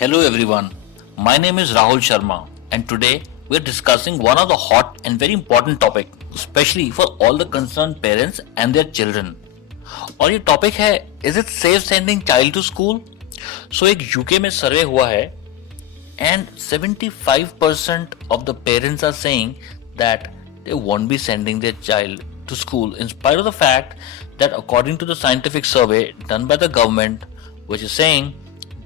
Hello everyone, my name is Rahul Sharma and today we are discussing one of the hot and very important topic, especially for all the concerned parents and their children. और ये topic है is it safe sending child to school. So एक UK में सर्वे हुआ है and 75% of the parents are saying that they won't be sending their child to school in spite of the fact that according to the scientific survey done by the government which is saying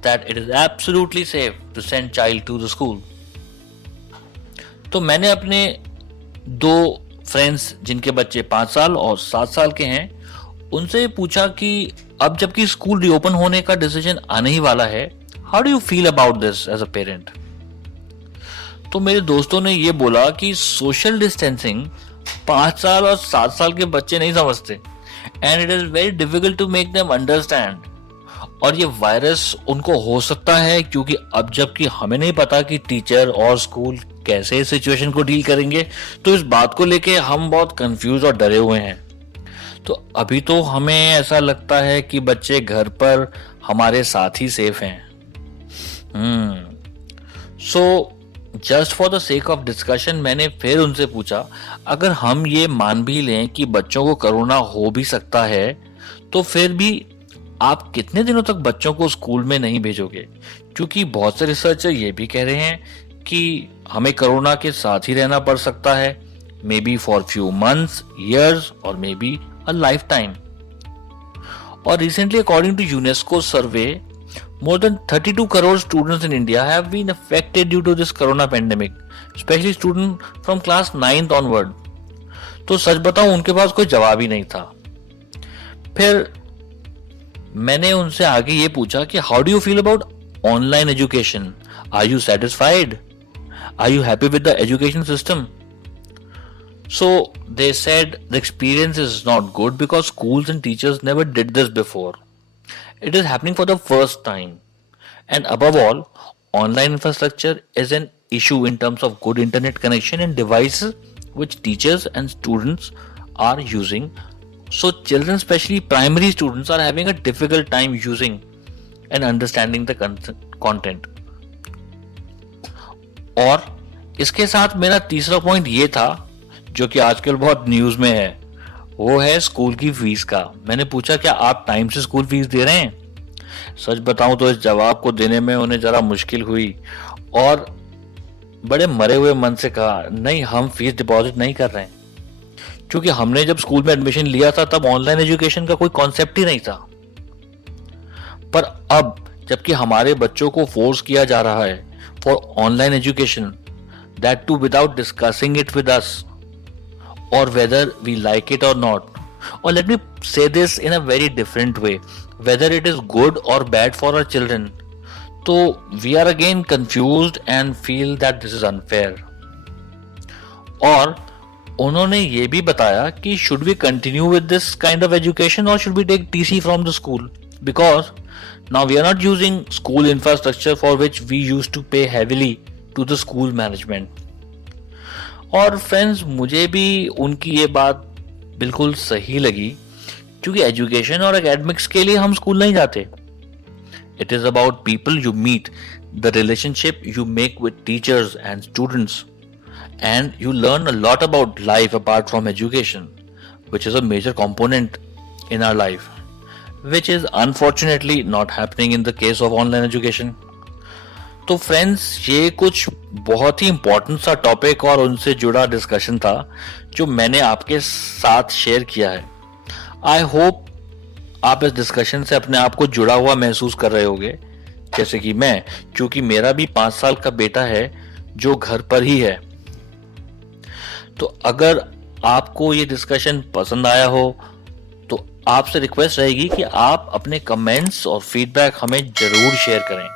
that it is absolutely safe to send child to the school. तो मैंने अपने दो friends जिनके बच्चे 5 साल और 7 साल के हैं उनसे पूछा कि अब जबकि स्कूल रीओपन होने का डिसीजन आने ही वाला है, how do you feel about this as a parent. तो मेरे दोस्तों ने ये बोला कि सोशल डिस्टेंसिंग 5 साल और 7 साल के बच्चे नहीं समझते and it is very difficult to make them understand. और ये वायरस उनको हो सकता है क्योंकि अब जबकि हमें नहीं पता कि टीचर और स्कूल कैसे इस सिचुएशन को डील करेंगे, तो इस बात को लेके हम बहुत कंफ्यूज और डरे हुए हैं. तो अभी तो हमें ऐसा लगता है कि बच्चे घर पर हमारे साथ ही सेफ हैं. So just for the sake of discussion मैंने फिर उनसे पूछा, अगर हम ये मान भी लें कि बच्चों को कोरोना हो भी सकता है तो फिर भी आप कितने दिनों तक बच्चों को स्कूल में नहीं भेजोगे, क्योंकि बहुत से रिसर्चर ये भी कह रहे हैं कि हमें कोरोना के साथ ही रहना पड़ सकता है, may be for few months, years और may be a lifetime. और recently according to UNESCO survey more than 32 crore students in India have been affected due to this corona pandemic, especially students from class 9th onward. तो सच बताऊं उनके पास कोई जवाब ही नहीं था. फिर मैंने उनसे आगे ये पूछा कि how do you feel about online education, are you satisfied, are you happy with the education system. So they said the experience is not good because schools and teachers never did this before. It is happening for the first time. And above all, online infrastructure is an issue in terms of good internet connection and devices which teachers and students are using. So children, especially primary students, are having a difficult time using and understanding the content. और इसके साथ मेरा तीसरा point ये था जो कि आजकल बहुत न्यूज में है, वो है स्कूल की फीस का. मैंने पूछा क्या आप टाइम से स्कूल फीस दे रहे हैं. सच बताऊं तो इस जवाब को देने में उन्हें जरा मुश्किल हुई और बड़े मरे हुए मन से कहा नहीं, हम फीस डिपॉजिट नहीं कर रहे हैं, क्योंकि हमने जब स्कूल में एडमिशन लिया था तब ऑनलाइन एजुकेशन का कोई कॉन्सेप्ट ही नहीं था. पर अब जबकि हमारे बच्चों को फोर्स किया जा रहा है for online education, that too without discussing it with us or whether we like it or not, or let me say this in a very different way, whether it is good or bad for our children, so we are again confused and feel that this is unfair. और उन्होंने ये भी बताया कि should we continue with this kind of education or should we take TC from the school, because now we are not using school infrastructure for which we used to pay heavily to the school management. और friends मुझे भी उनकी ये बात बिल्कुल सही लगी, क्योंकि एजुकेशन और एकेडमिक्स के लिए हम स्कूल नहीं जाते. It is about people you meet, the relationship you make with teachers and students, and you learn a lot about life apart from education, which is a major component in our life, which is unfortunately not happening in the case of online education. तो friends ये कुछ बहुत ही important सा topic और उनसे जुड़ा discussion था जो मैंने आपके साथ शेयर किया है. आई होप आप इस डिस्कशन से अपने आप को जुड़ा हुआ महसूस कर रहे होंगे, जैसे कि मैं, क्योंकि मेरा भी 5 साल का बेटा है जो घर पर ही है. तो अगर आपको ये डिस्कशन पसंद आया हो तो आपसे रिक्वेस्ट रहेगी कि आप अपने कमेंट्स और फीडबैक हमें जरूर शेयर करें.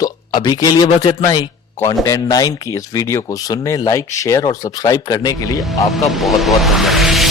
तो अभी के लिए बस इतना ही. कंटेंट 9 की इस वीडियो को सुनने, लाइक, शेयर और सब्सक्राइब करने के लिए आपका बहुत बहुत धन्यवाद.